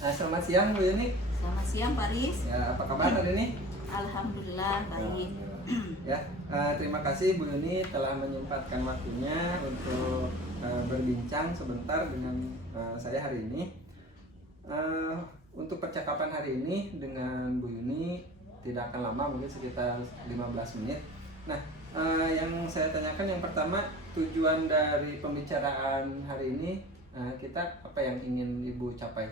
Selamat siang Bu Yuni. Selamat siang Pak Riz. Ya, apa kabar hari ini? Alhamdulillah baik. Ya, terima kasih Bu Yuni telah menyempatkan waktunya untuk berbincang sebentar dengan saya hari ini. Untuk percakapan hari ini dengan Bu Yuni tidak akan lama, mungkin sekitar 15 menit. Nah, yang saya tanyakan yang pertama, tujuan dari pembicaraan hari ini, kita apa yang ingin Ibu capai?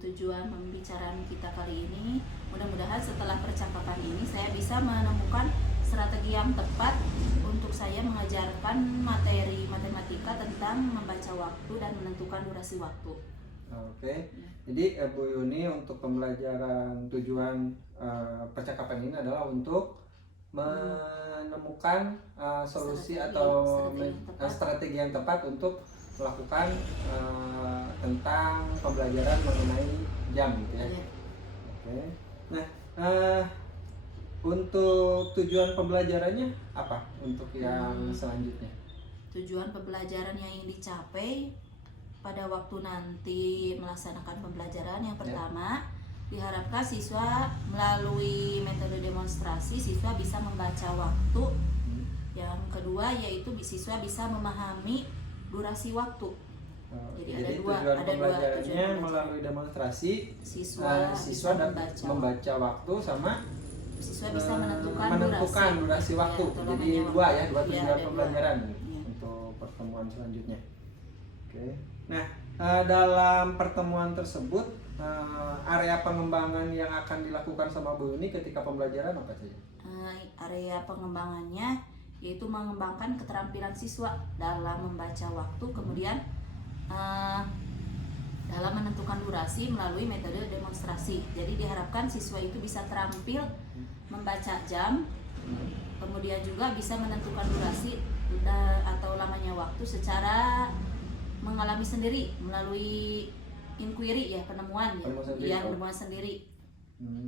Tujuan pembicaraan kita kali ini, mudah-mudahan setelah percakapan ini saya bisa menemukan strategi yang tepat untuk saya mengajarkan materi matematika tentang membaca waktu dan menentukan durasi waktu. Oke, jadi Bu Yuni untuk pembelajaran tujuan percakapan ini adalah untuk menemukan solusi atau strategi yang tepat untuk melakukan tentang pembelajaran mengenai jam gitu ya. Oke. Nah, untuk tujuan pembelajarannya apa untuk yang selanjutnya? Tujuan pembelajaran yang ingin dicapai pada waktu nanti melaksanakan pembelajaran yang pertama, diharapkan siswa melalui metode demonstrasi siswa bisa membaca waktu. Yang kedua yaitu siswa bisa memahami durasi waktu. Jadi ada dua pembelajarannya melalui demonstrasi siswa membaca waktu sama siswa bisa menentukan durasi waktu. Jadi dua tujuan pembelajaran untuk pertemuan selanjutnya. Oke. Nah, dalam pertemuan tersebut area pengembangan yang akan dilakukan sama Bu Yuni ketika pembelajaran apa saja? Area pengembangannya yaitu mengembangkan keterampilan siswa dalam membaca waktu, kemudian dalam menentukan durasi melalui metode demonstrasi. Jadi diharapkan siswa itu bisa terampil membaca jam, kemudian juga bisa menentukan durasi atau lamanya waktu secara mengalami sendiri melalui inquiry ya, penemuan sendiri.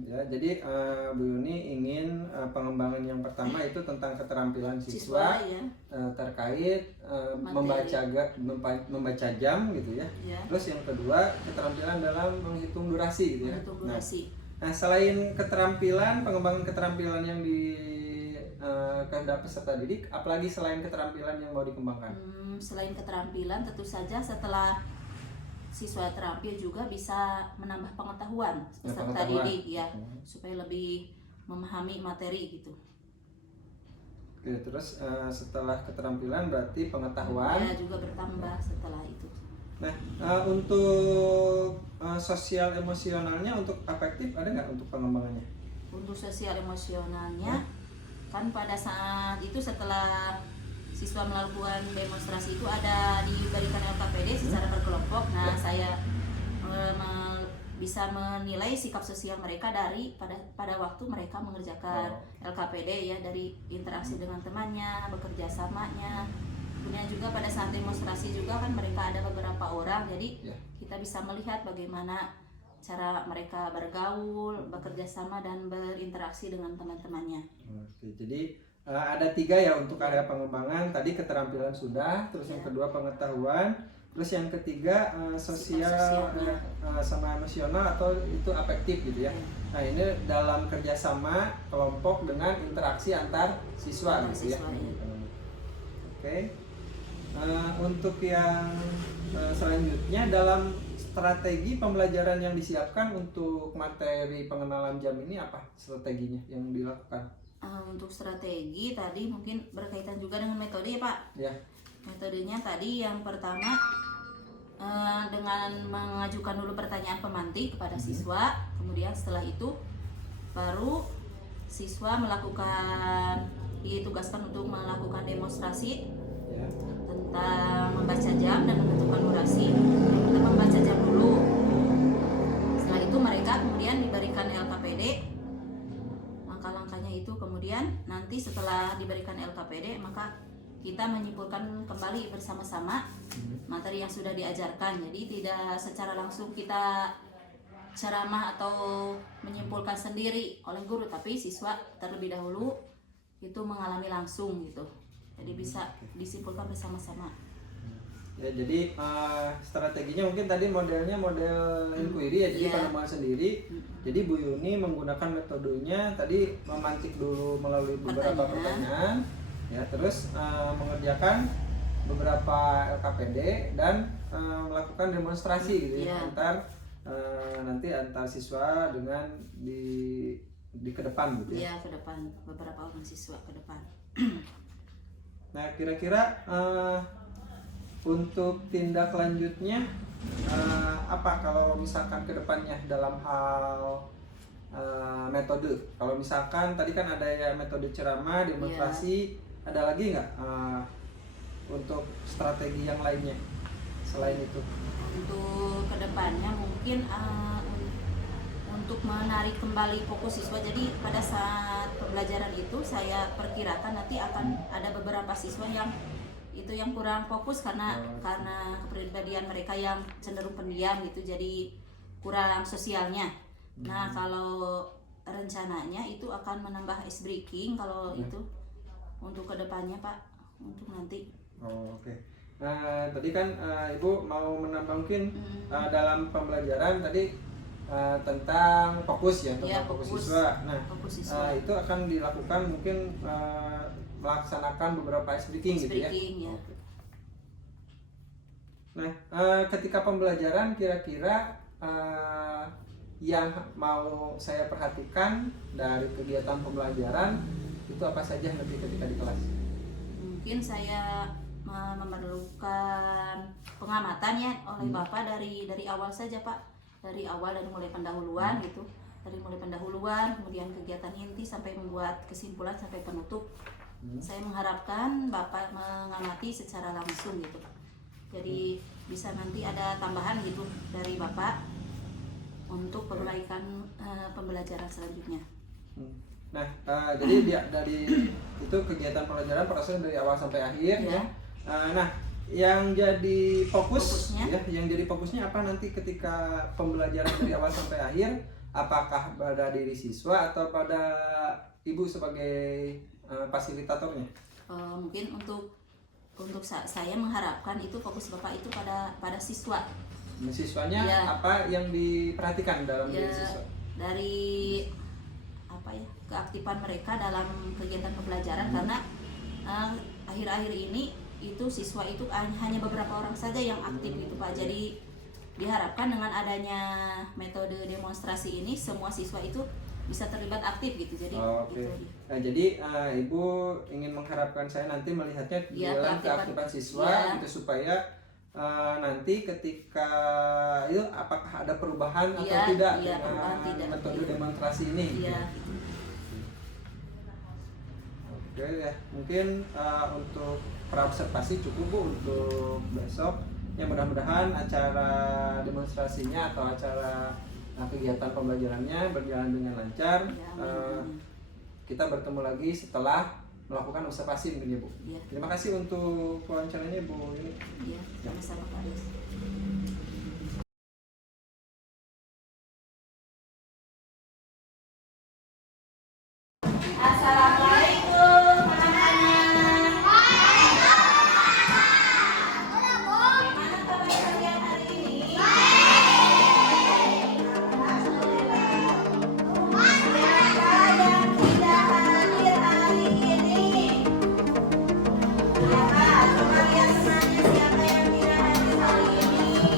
Ya, jadi Bu Yuni ingin pengembangan yang pertama itu tentang keterampilan siswa terkait membaca jam gitu ya. Terus yang kedua keterampilan dalam menghitung durasi gitu ya. Nah, selain keterampilan, pengembangan keterampilan yang kehendak peserta didik, apalagi selain keterampilan yang mau dikembangkan? Selain keterampilan, tentu saja setelah siswa terampil juga bisa menambah pengetahuan peserta didik ya, supaya lebih memahami materi gitu. Oke, terus setelah keterampilan berarti pengetahuan juga bertambah setelah itu. Nah, untuk sosial emosionalnya untuk afektif ada nggak untuk pengembangannya? Untuk sosial emosionalnya kan pada saat itu setelah siswa melakukan demonstrasi itu ada diberikan LKPD secara berkelompok. Nah, saya bisa menilai sikap sosial mereka pada waktu mereka mengerjakan LKPD ya, dari interaksi dengan temannya, bekerja samanya. Kemudian juga pada saat demonstrasi juga kan mereka ada beberapa orang, jadi kita bisa melihat bagaimana cara mereka bergaul, bekerja sama dan berinteraksi dengan teman-temannya. Oke, jadi ada 3 ya untuk area pengembangan. Tadi keterampilan sudah, terus yang kedua pengetahuan, terus yang ketiga sosial sama emosional atau itu afektif gitu ya. Nah, ini dalam kerjasama kelompok dengan interaksi antar siswa gitu ya. Oke. Untuk yang selanjutnya dalam strategi pembelajaran yang disiapkan untuk materi pengenalan jam ini apa strateginya yang dilakukan? Untuk strategi tadi mungkin berkaitan juga dengan metode ya Pak. Ya. Metodenya tadi yang pertama dengan mengajukan dulu pertanyaan pemantik kepada siswa, kemudian setelah itu baru siswa ditugaskan untuk melakukan demonstrasi tentang membaca jam dan menentukan durasi. Kita membaca jam dulu. Setelah itu mereka kemudian diberikan LKPD. Langkah-langkahnya itu kemudian nanti setelah diberikan LKPD maka kita menyimpulkan kembali bersama-sama materi yang sudah diajarkan. Jadi tidak secara langsung kita ceramah atau menyimpulkan sendiri oleh guru, tapi siswa terlebih dahulu itu mengalami langsung gitu. Jadi bisa disimpulkan bersama-sama. Ya, jadi strateginya mungkin tadi modelnya model inquiry ya, jadi Iya. penemuan sendiri. Jadi Bu Yuni menggunakan metodenya tadi memantik dulu melalui beberapa pertanyaan, ya, terus mengerjakan beberapa LKPD dan melakukan demonstrasi gitu ya, Iya. nanti antar siswa dengan di ke depan gitu ya. Iya, ke depan, beberapa orang siswa ke depan. Nah, kira-kira untuk tindak lanjutnya apa kalau misalkan ke depannya dalam hal metode? Kalau misalkan tadi kan ada ya metode ceramah, demonstrasi, ada lagi nggak untuk strategi yang lainnya selain itu? Untuk kedepannya mungkin untuk menarik kembali fokus siswa. Jadi pada saat pembelajaran itu saya perkirakan nanti akan ada beberapa siswa yang itu yang kurang fokus karena kepribadian mereka yang cenderung pendiam gitu, jadi kurang sosialnya. Nah, kalau rencananya itu akan menambah ice breaking kalau itu untuk kedepannya Pak, untuk nanti. Oh, oke. Nah, tadi kan Ibu mau menambah mungkin dalam pembelajaran tadi tentang fokus ya, tentang fokus siswa. Nah, fokus siswa. Itu akan dilakukan mungkin melaksanakan beberapa ice breaking gitu ya. Ya. Oke. Nah, ketika pembelajaran kira-kira yang mau saya perhatikan dari kegiatan pembelajaran itu apa saja nanti ketika di kelas? Mungkin saya memerlukan pengamatan ya oleh Bapak dari awal saja Pak, dari awal, dari mulai pendahuluan gitu, dari mulai pendahuluan kemudian kegiatan inti sampai membuat kesimpulan sampai penutup. Saya mengharapkan Bapak mengamati secara langsung gitu, jadi bisa nanti ada tambahan gitu dari Bapak untuk perbaikan pembelajaran selanjutnya. Nah, jadi dari itu kegiatan pembelajaran proses dari awal sampai akhir ya. Nah, yang jadi fokusnya yang jadi fokusnya apa nanti ketika pembelajaran dari awal sampai akhir? Apakah pada diri siswa atau pada Ibu sebagai fasilitatornya? Mungkin untuk saya mengharapkan itu fokus Bapak itu pada siswa. Siswanya apa yang diperhatikan dalam diri siswa? Dari apa ya, keaktifan mereka dalam kegiatan pembelajaran karena akhir-akhir ini itu siswa itu hanya beberapa orang saja yang aktif gitu Pak. Jadi diharapkan dengan adanya metode demonstrasi ini semua siswa itu bisa terlibat aktif gitu. Jadi Oke. Nah, jadi Ibu ingin mengharapkan saya nanti melihatnya dalam keaktifan siswa gitu supaya nanti ketika itu apakah ada perubahan atau tidak dengan metode demonstrasi ini? Iya. Oke ya, mungkin untuk praobservasi cukup Bu untuk besok. Ya, mudah-mudahan acara demonstrasinya atau acara kegiatan pembelajarannya berjalan dengan lancar. Kita bertemu lagi setelah melakukan observasi mungkin ya Bu. Ya. Terima kasih untuk wawancaranya Bu. Iya, sama-sama Pak Aris. Assalamualaikum anak-anak. Bagaimana kabar kalian hari ini? Siapa yang tidak hadir hari ini? Siapa? Coba lihat temannya, siapa yang tidak hadir hari ini?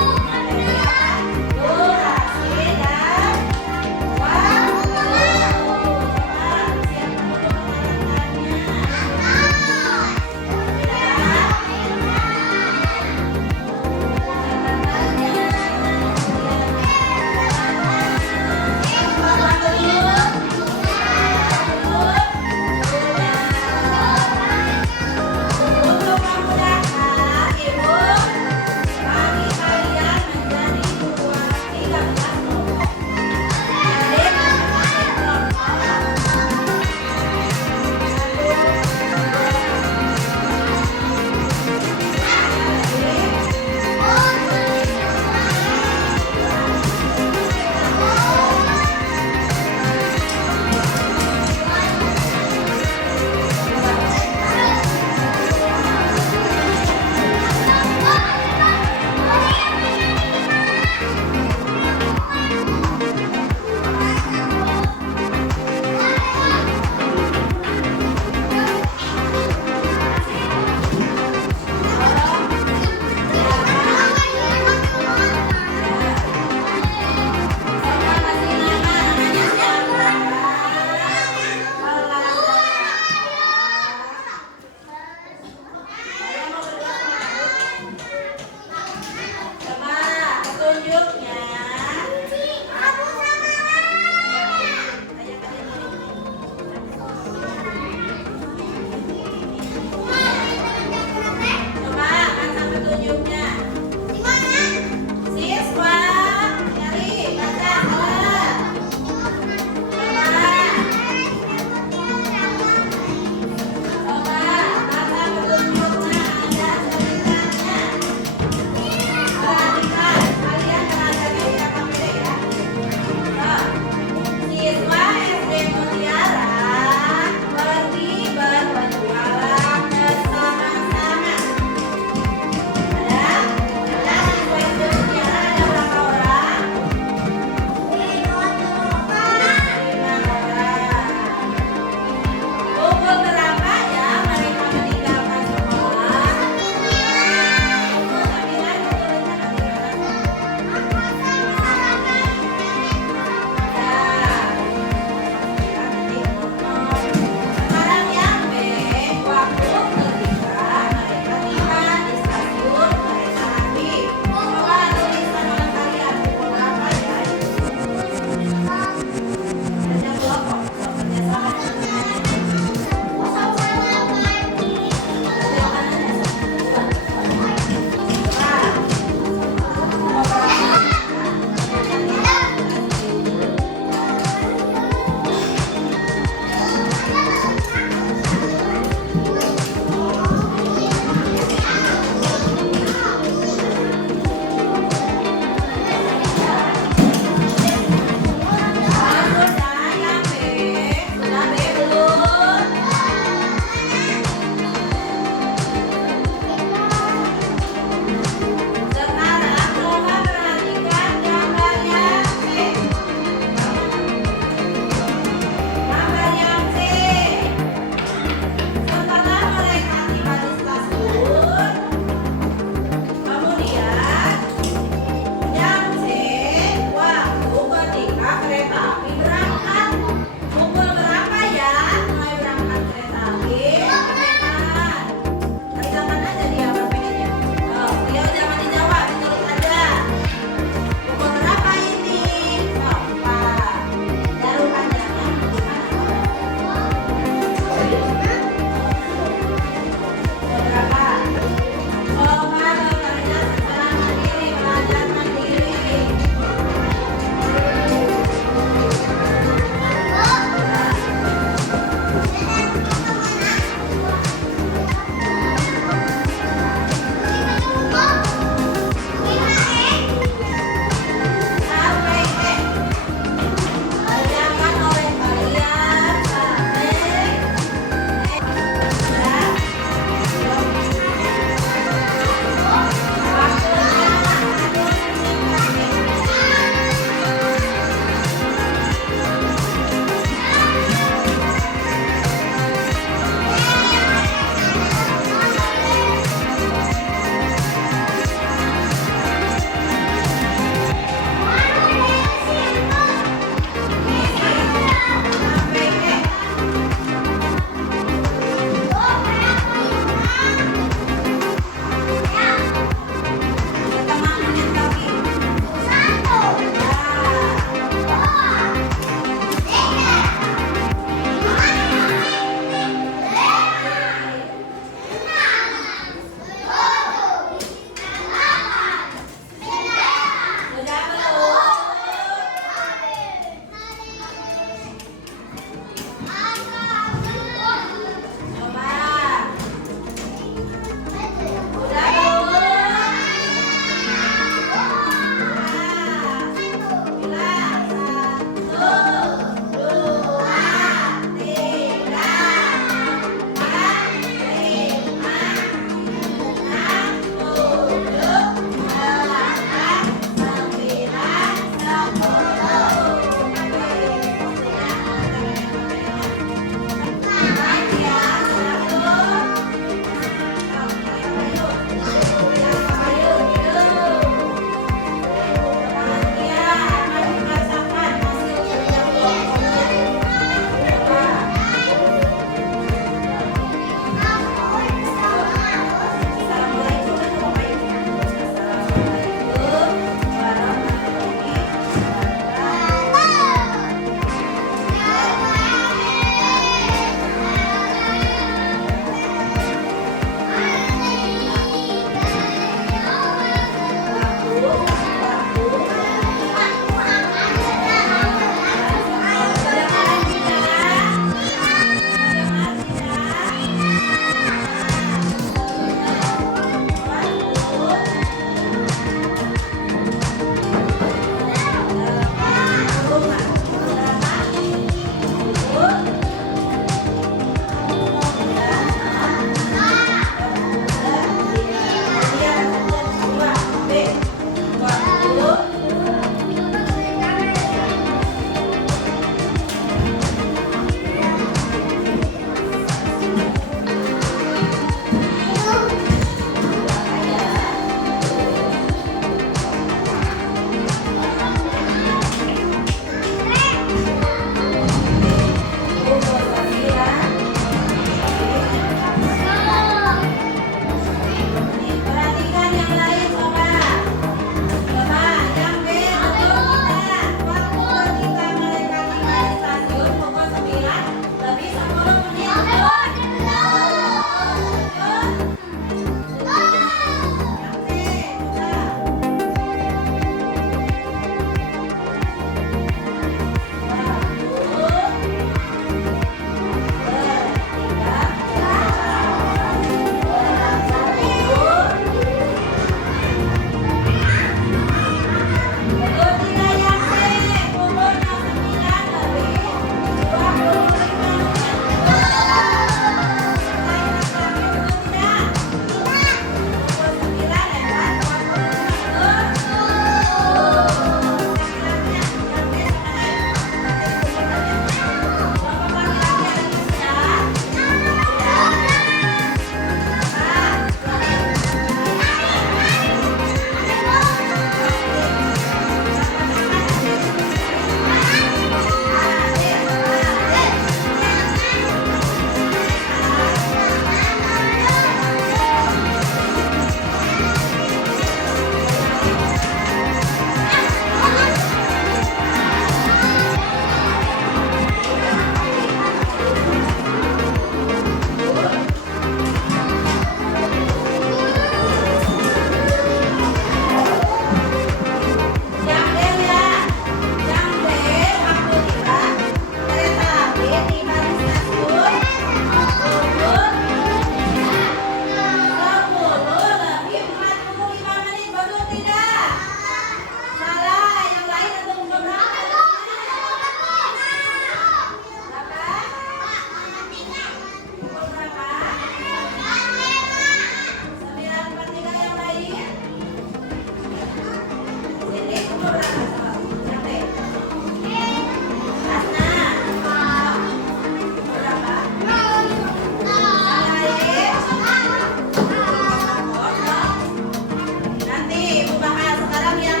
Nanti ibu bahas sekarang yang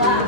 Wah.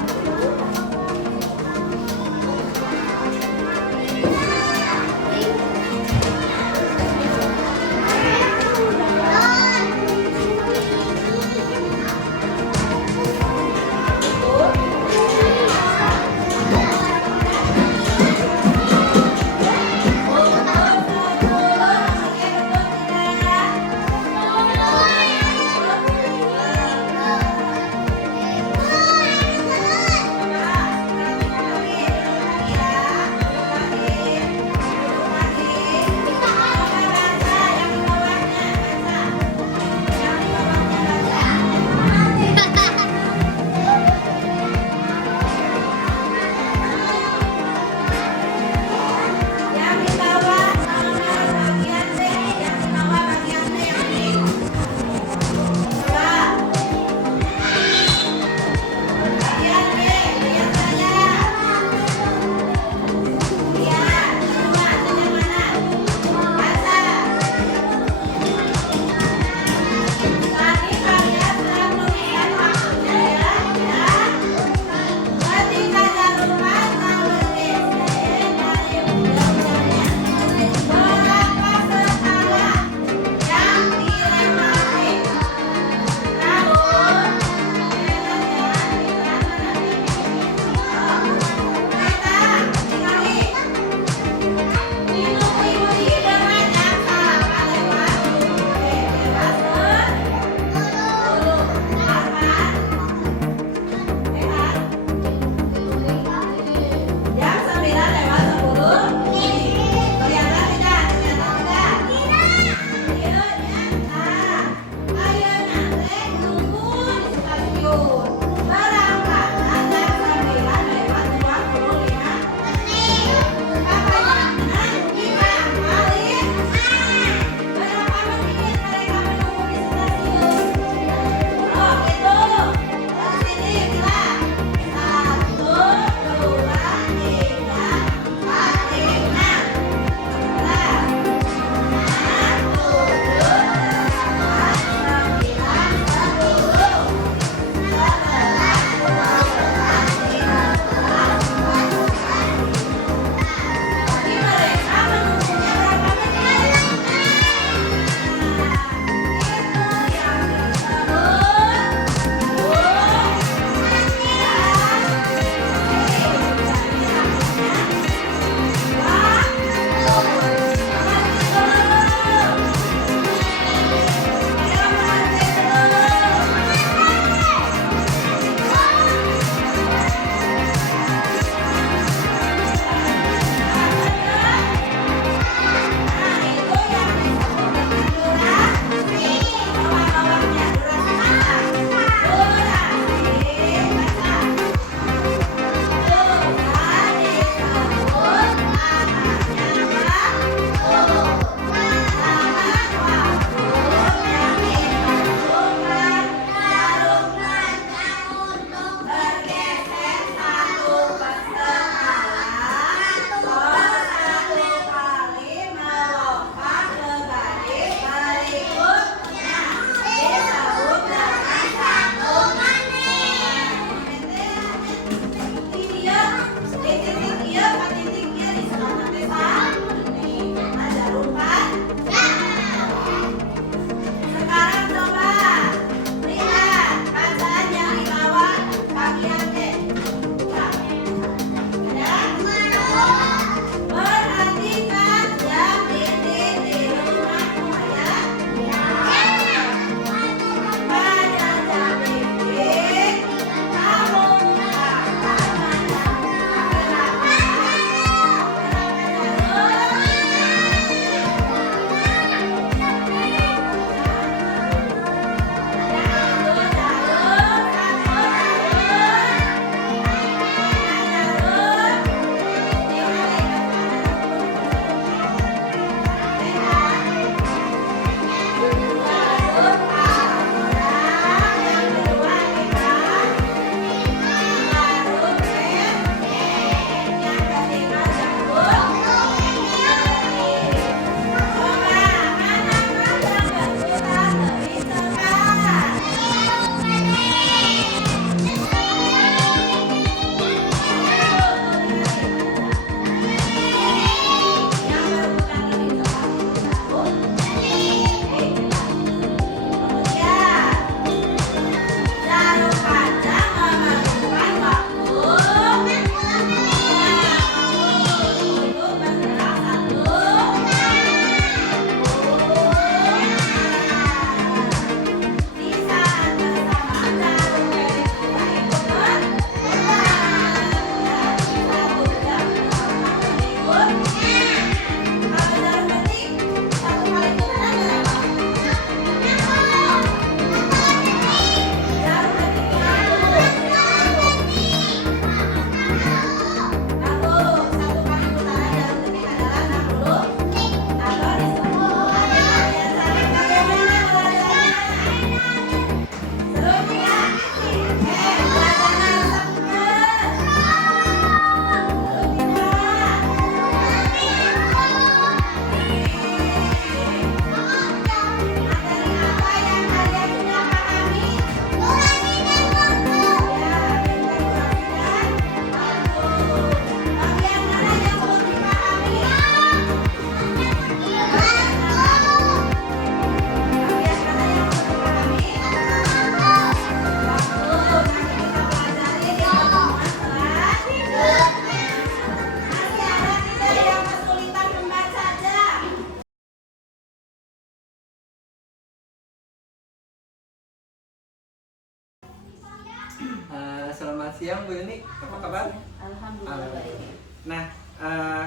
Selamat siang Bu Yuni, apa kabar? Alhamdulillah baik. Nah,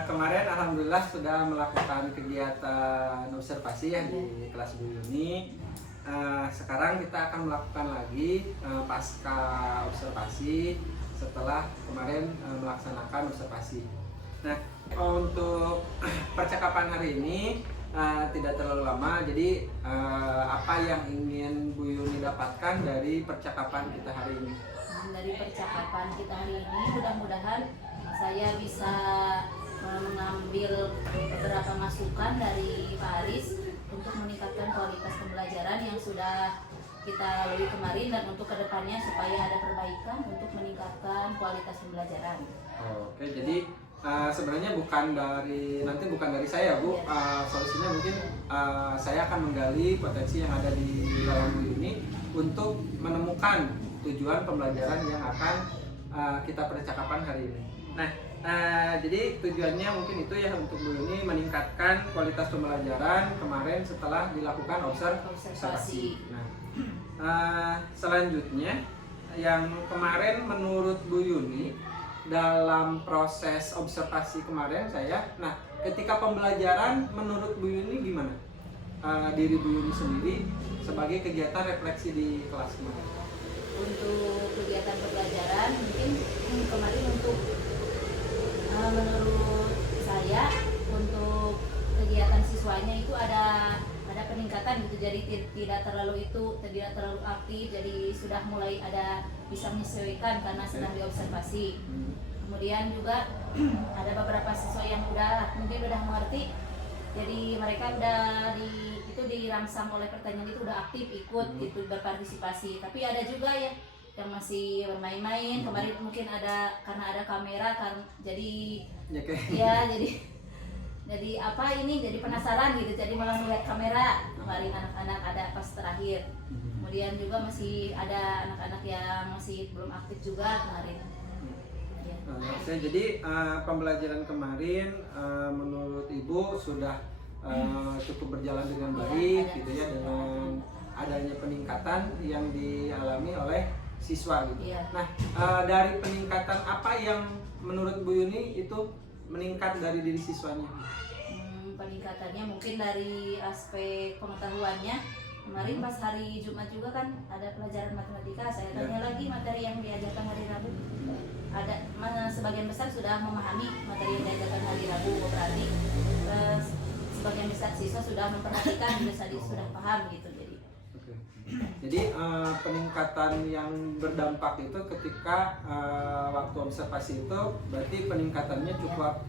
kemarin alhamdulillah sudah melakukan kegiatan observasi ya di kelas Bu Yuni. Sekarang kita akan melakukan lagi pasca observasi setelah kemarin melaksanakan observasi. Nah, untuk percakapan hari ini tidak terlalu lama, jadi apa yang ingin Bu Yuni dapatkan dari percakapan kita hari ini? Dari percakapan kita hari ini mudah-mudahan saya bisa mengambil beberapa masukan dari Pak Aris untuk meningkatkan kualitas pembelajaran yang sudah kita lalui kemarin dan untuk kedepannya supaya ada perbaikan untuk meningkatkan kualitas pembelajaran. Oke, jadi sebenarnya bukan dari saya Bu, solusinya mungkin saya akan menggali potensi yang ada di dalam Bu Yuni untuk menemukan tujuan pembelajaran yang akan kita percakapan hari ini. Nah, jadi tujuannya mungkin itu ya untuk Bu Yuni meningkatkan kualitas pembelajaran kemarin setelah dilakukan observasi. Nah, selanjutnya yang kemarin menurut Bu Yuni dalam proses observasi kemarin nah ketika pembelajaran menurut Bu Yuni gimana? Diri Bu Yuni sendiri sebagai kegiatan refleksi di kelas kemarin. Untuk kegiatan pembelajaran mungkin kemarin untuk menurut saya untuk kegiatan siswanya itu ada peningkatan gitu, jadi tidak terlalu aktif, jadi sudah mulai ada bisa menyesuaikan karena sedang diobservasi. Kemudian juga ada beberapa siswa yang mungkin udah mengerti, jadi mereka dirangsang oleh pertanyaan itu udah aktif ikut berpartisipasi. Tapi ada juga ya yang masih bermain-main. Kemarin mungkin karena ada kamera kan, jadi jadi penasaran gitu, jadi malah melihat kamera. Kemarin anak-anak ada pas terakhir. Kemudian juga masih ada anak-anak yang masih belum aktif juga kemarin. Jadi pembelajaran kemarin menurut Ibu sudah cukup berjalan dengan baik gitu ya, dengan adanya peningkatan yang dialami oleh siswa gitu. Nah, dari peningkatan apa yang menurut Bu Yuni itu meningkat dari diri siswanya? Peningkatannya mungkin dari aspek pengetahuannya. Kemarin pas hari Jumat juga kan ada pelajaran matematika, saya tanya lagi materi yang diajarkan hari Rabu. Sebagian besar sudah memahami materi yang diajarkan hari Rabu, berarti sebagian besar siswa sudah memperhatikan, sudah paham gitu. Jadi peningkatan yang berdampak itu ketika waktu observasi itu berarti peningkatannya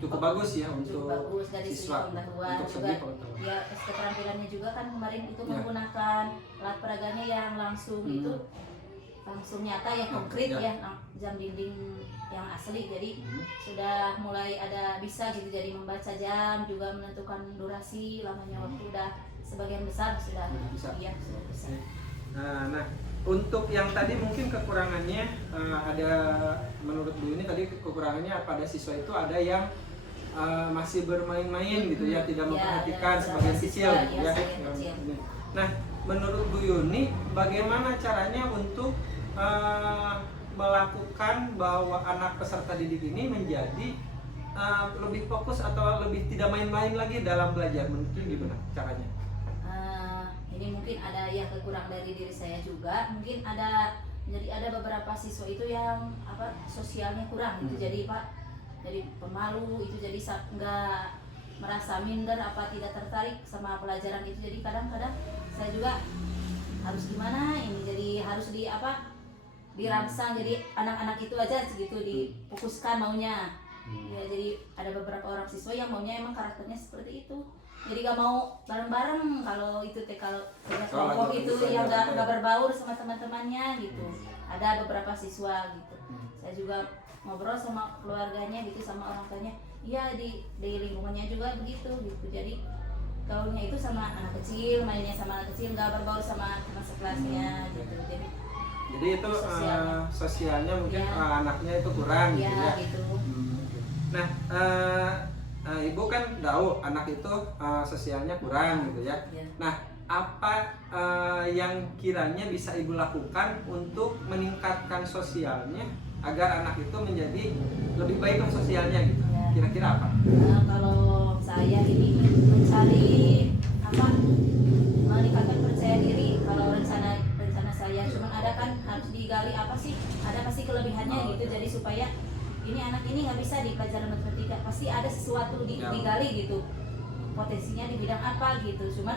cukup bagus ya untuk bagus dari siswa, pengetahuan untuk juga. pengetahuan. Ya, keterampilannya juga kan kemarin itu menggunakan alat peraganya yang langsung nyata ya, konkret ya, jam dinding yang asli. Jadi sudah mulai ada bisa gitu, jadi membaca jam juga, menentukan durasi lamanya waktu udah sebagian besar sudah bisa. Iya, sudah bisa. Nah, untuk yang tadi mungkin kekurangannya ada menurut Bu ini tadi kekurangannya pada siswa itu ada yang masih bermain-main gitu ya, tidak memperhatikan sebagian kecil gitu ya. Nah, menurut Bu Yuni bagaimana caranya untuk melakukan bahwa anak peserta didik ini menjadi lebih fokus atau lebih tidak main-main lagi dalam belajar? Mungkin gimana caranya? Ini mungkin ada yang kekurangan dari diri saya juga, mungkin ada beberapa siswa itu yang sosialnya kurang gitu, jadi pemalu itu, jadi nggak merasa minder tidak tertarik sama pelajaran itu. Jadi kadang-kadang saya juga harus gimana ini, jadi harus dirangsang, jadi anak-anak itu aja segitu difokuskan maunya ya. Jadi ada beberapa orang siswa yang maunya emang karakternya seperti itu, jadi gak mau bareng-bareng kalau punya kelompok itu yang gak berbaur sama teman-temannya gitu. Ada beberapa siswa gitu, saya juga ngobrol sama keluarganya gitu, sama orang tuanya, iya di lingkungannya juga begitu gitu. Jadi gaulnya itu sama anak kecil, mainnya sama anak kecil, gak berbaur sama teman sekelasnya gitu. Jadi itu sosialnya mungkin anaknya itu kurang gitu ya. Gitu. Nah, Ibu kan tahu anak itu sosialnya kurang gitu ya. Nah, apa yang kiranya bisa ibu lakukan untuk meningkatkan sosialnya agar anak itu menjadi lebih baik lah sosialnya gitu. Ya. Kira-kira apa? Nah, kalau saya ini mencari apa, meningkatkan percaya diri. Kalau rencana saya cuman ada kan harus digali apa sih, ada pasti kelebihannya gitu, jadi supaya ini anak ini nggak bisa di pelajaran matematika, pasti ada sesuatu digali gitu, potensinya di bidang apa gitu. Cuman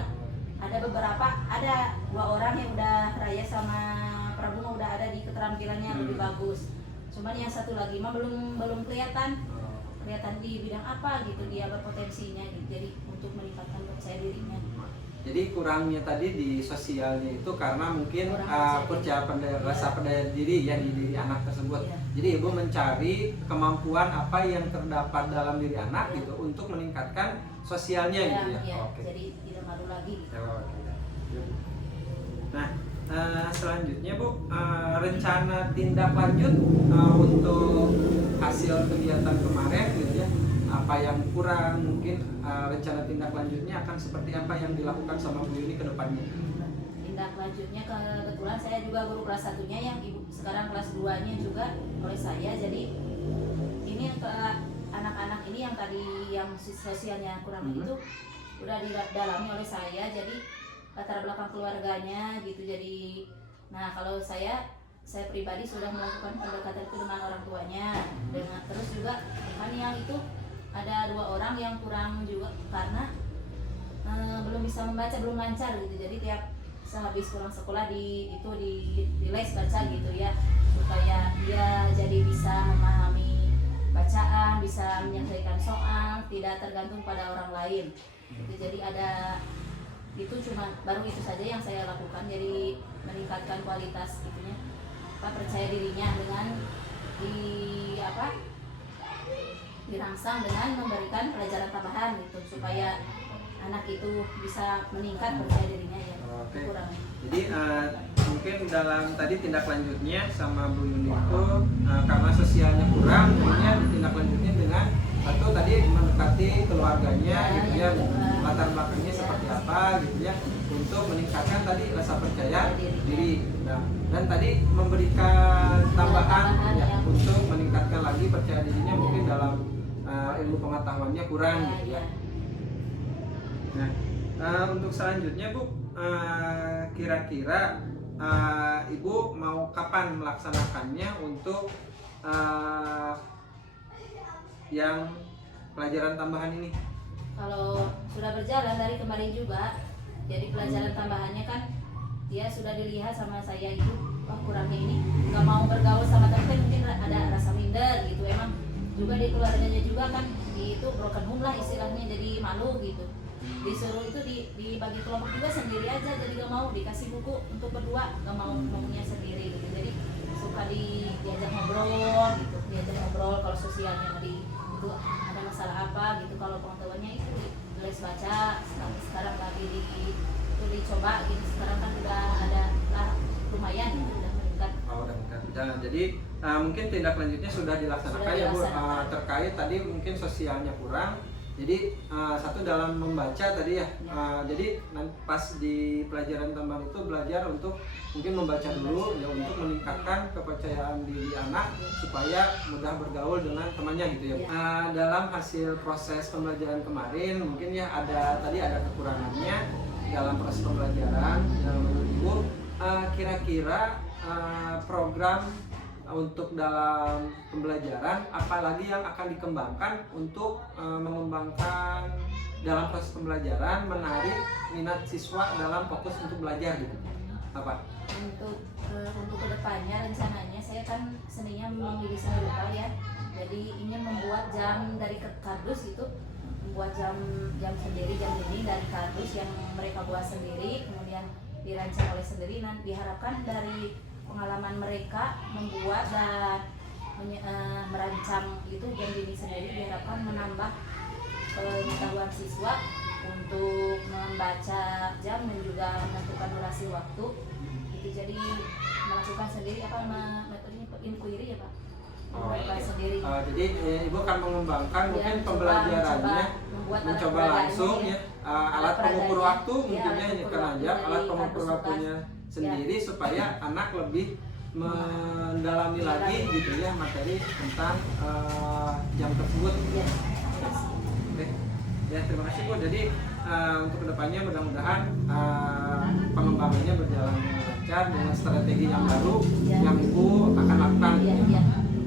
ada beberapa, ada 2 orang yang udah Raya sama Prabu mah udah ada di keterampilannya lebih bagus. Cuman yang satu lagi mah belum kelihatan di bidang apa gitu dia berpotensinya gitu. Jadi untuk meningkatkan percaya dirinya. Jadi kurangnya tadi di sosialnya itu karena mungkin rasa percaya diri ya di diri anak tersebut. Iya. Jadi ibu mencari kemampuan apa yang terdapat dalam diri anak gitu untuk meningkatkan sosialnya gitu ya. Iya. Oke. Jadi tidak malu lagi. Gitu. Oke. Nah, selanjutnya Bu, rencana tindak lanjut untuk hasil kegiatan kemarin gitu ya. Apa yang kurang, mungkin rencana tindak lanjutnya akan seperti apa yang dilakukan sama Bu Yuni ke depannya? Tindak lanjutnya kebetulan saya juga guru kelas 1-nya yang ibu sekarang kelas 2-nya juga oleh saya. Jadi ini yang ke anak-anak ini yang tadi yang sosialnya kurang itu udah didalami oleh saya. Jadi latar belakang keluarganya gitu. Jadi nah kalau saya pribadi sudah melakukan pendekatan itu dengan orang tuanya, dengan terus juga kan yang itu ada 2 orang yang kurang juga karena belum bisa membaca, belum lancar gitu. Jadi tiap sehabis pulang sekolah di les baca gitu ya, supaya dia jadi bisa memahami bacaan, bisa menyelesaikan soal, tidak tergantung pada orang lain gitu. Jadi ada itu cuma baru itu saja yang saya lakukan, jadi meningkatkan kualitas itunya percaya dirinya dengan dirangsang dengan memberikan pelajaran tambahan gitu supaya anak itu bisa meningkat percaya dirinya ya. Oke. Kurang. Jadi mungkin dalam tadi tindak lanjutnya sama Bu Yuni itu karena sosialnya kurang, jadinya tindak lanjutnya dengan atau tadi mendekati keluarganya gitu ya, latar belakangnya seperti apa gitu ya, untuk meningkatkan tadi rasa percaya diri. Nah, dan tadi memberikan tambahan ya, untuk meningkatkan lagi percaya dirinya mungkin dalam ilmu pengetahuannya kurang gitu ya. Nah, untuk selanjutnya Bu, kira-kira Ibu mau kapan melaksanakannya untuk yang pelajaran tambahan ini? Kalau sudah berjalan dari kemarin juga, jadi pelajaran tambahannya kan dia sudah dilihat sama saya itu, wah kurangnya ini nggak mau bergaul sama teman, mungkin ada rasa minder gitu. Emang juga di keluarganya juga kan itu broken home lah istilahnya, jadi malu gitu. Disuruh itu dibagi kelompok juga sendiri aja, jadi gak mau dikasih buku untuk berdua, gak maunya sendiri gitu. Jadi suka diajak ngobrol gitu, diajak ngobrol kalau sosialnya itu ada masalah apa gitu. Kalau pengetahuannya itu les baca sekarang lagi itu dicoba gitu. Sekarang kan udah ada lah lumayan gitu, udah meningkat. Udah meningkat. Nah, jadi mungkin tindak lanjutnya sudah dilaksanakan ya Bu, terkait tadi mungkin sosialnya kurang. Jadi satu dalam membaca tadi ya, jadi pas di pelajaran tambahan itu belajar untuk mungkin membaca dulu ya, untuk meningkatkan kepercayaan diri anak supaya mudah bergaul dengan temannya gitu ya. Dalam hasil proses pembelajaran kemarin mungkin ya ada kekurangannya dalam proses pembelajaran yang menurut Ibu kira-kira program untuk dalam pembelajaran apalagi yang akan dikembangkan untuk mengembangkan dalam proses pembelajaran, menarik minat siswa dalam fokus untuk belajar gitu. Apa? Untuk kedepannya rencananya saya kan seninya memilih seni rupa ya, jadi ingin membuat jam dari kardus gitu, membuat jam sendiri, jam dinding dari kardus yang mereka buat sendiri, kemudian dirancang oleh sendiri. Nanti diharapkan dari pengalaman mereka membuat dan merancang itu jam dinding sendiri, diharapkan menambah pengetahuan siswa untuk membaca jam dan juga menentukan durasi waktu itu. Jadi melakukan sendiri metodenya inquiry ya Pak, Mereka sendiri. Jadi Ibu akan mengembangkan Ya, mungkin mencoba pembelajarannya, membuat mencoba alat langsung peraganya, ya, alat pengukur peraganya. waktu Ya, mungkinnya alat ini pengukur kan waktu aja dari alat pengukur kardus waktunya sukan. sendiri supaya anak lebih mendalami lagi gitu ya materi tentang jam tersebut. Ya. Oke. Ya, terima kasih Bu. Jadi untuk kedepannya mudah-mudahan pengembangannya berjalan dengan lancar dengan strategi yang baru Ya. yang Ibu akan lakukan. Iya, iya.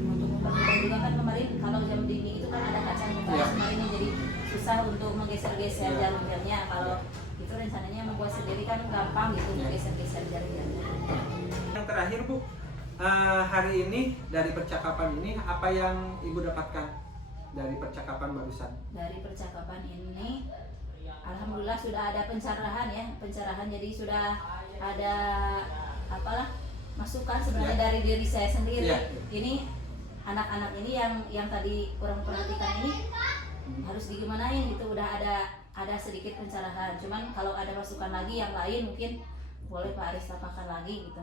Untuk mempermudah juga kan kemarin kalau jam dinding itu kan ada kacanya, Iya. kemarin ini jadi susah untuk menggeser-geser Iya. jarum-jamnya. Kalau itu rencananya membuat sendiri kan gampang gitu Iya. menggeser-geser jarum-jamnya. Yang terakhir Bu, hari ini dari percakapan ini apa yang Ibu dapatkan dari percakapan barusan? Dari percakapan ini alhamdulillah sudah ada pencerahan ya, pencerahan, jadi sudah ada apalah masukan sebenarnya Ya. dari diri saya sendiri. Ya. Ini anak-anak ini yang tadi kurang perhatikan ini harus digimanain gitu, udah ada sedikit pencerahan. Cuman kalau ada masukan lagi yang lain mungkin boleh Pak Aris tambahkan lagi gitu.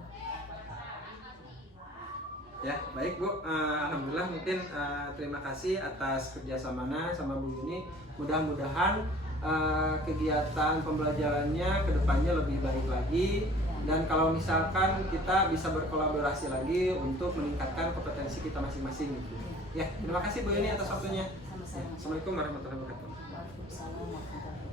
Ya, baik Bu. Alhamdulillah mungkin terima kasih atas kerjasamanya sama Bu Yuni. Mudah-mudahan kegiatan pembelajarannya kedepannya lebih baik lagi. Dan kalau misalkan kita bisa berkolaborasi lagi untuk meningkatkan kompetensi kita masing-masing gitu. Ya, terima kasih Bu Yuni atas waktunya. Sama-sama. Assalamualaikum warahmatullahi wabarakatuh. Waalaikumsalam warahmatullahi wabarakatuh.